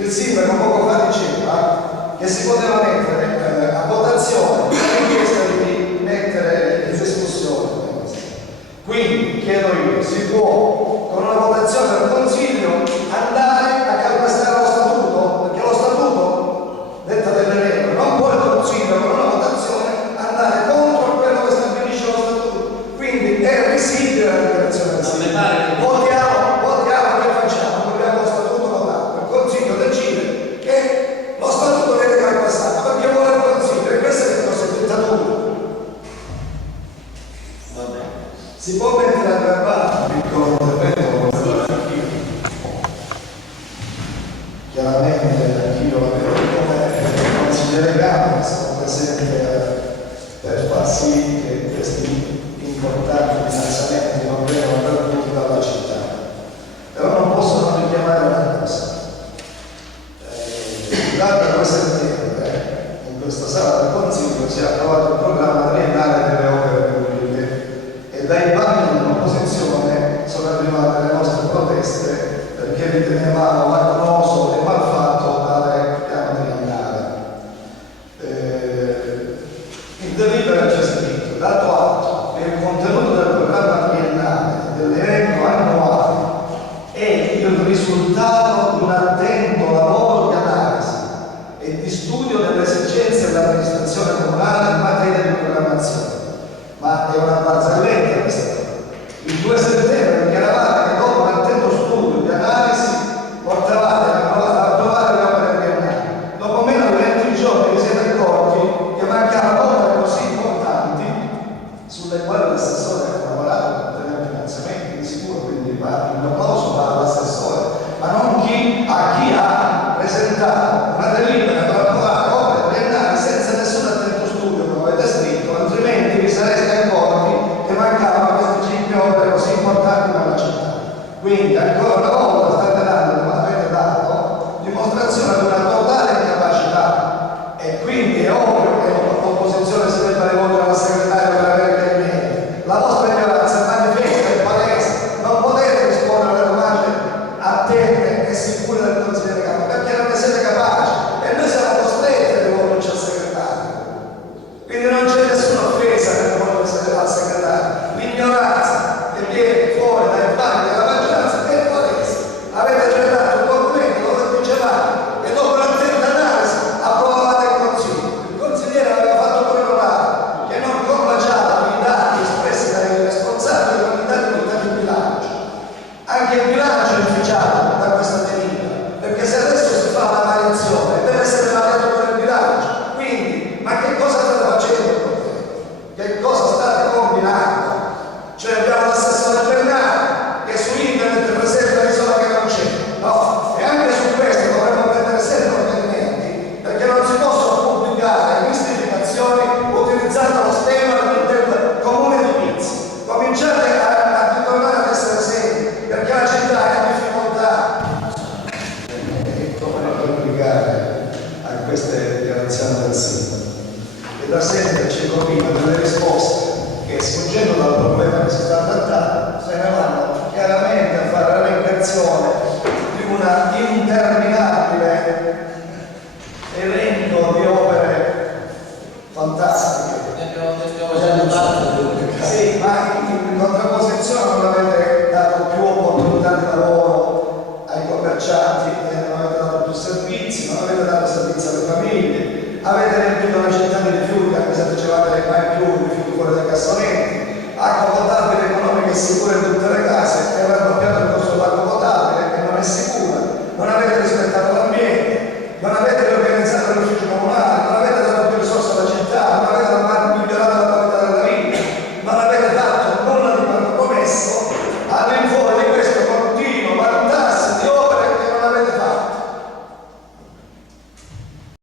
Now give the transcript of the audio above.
Il sindaco poco fa diceva che si poteva mettere a votazione la richiesta di mettere in discussione. Quindi chiedo io, si può con una votazione del Consiglio andare a calpestare lo statuto? Perché lo statuto, detta delle regole, non può il Consiglio con una votazione andare contro quello che stabilisce lo statuto. Quindi è risibile la dichiarazione del sindaco. Votiamo che facciamo? Vogliamo lo statuto votato. Il Consiglio decide che lo statuto deve calpestato perché vuole il Consiglio, e questo è il nostro dittatura. Si può mettere a verbale un piccolo intervento, chiaramente anch'io la vedo come consigliere Gamba, sono presente per far sì che questi importanti finanziamenti non vengano perduti dalla città. Però non posso non richiamare una cosa. Da questa settimana in questa sala del Consiglio si è approvato il programma triennale delle opere pubbliche e dai banchi dell'opposizione sono arrivate le nostre proteste perché ritenevamo macchinoso e mal fatto dare piano triennale. Il delibera c'è scritto, dato atto che il contenuto del programma triennale e dell'elenco annuale è il risultato di un attento lavoro di analisi e di studio delle esigenze dell'amministrazione comunale in materia di programmazione. Ma è una barzelletta questa cosa. Il 2 settembre dichiaravate che dopo un attento studio di analisi portavate a approvare le opere triennali. Dopo meno di 20 giorni vi siete accorti che mancavano opere così importanti sulle quali l'assessore ha lavorato per ottenere finanziamenti di sicuro, quindi il applauso va all'assessore, ma non a chi ha presentato una delibera per approvare opere triennali senza nessun attento studio, come avete scritto, altrimenti vi sareste accorti che mancavano queste 5 opere così importanti per la città. Quindi ancora una volta state dando, come avete dato, dimostrazione di una totale incapacità, e quindi è ovvio che l'opposizione si debba rivolgere alla segretaria per avere dei meriti. La vostra ignoranza è manifesta, è palese, non potete rispondere alle domande attente e sicure del Consiglio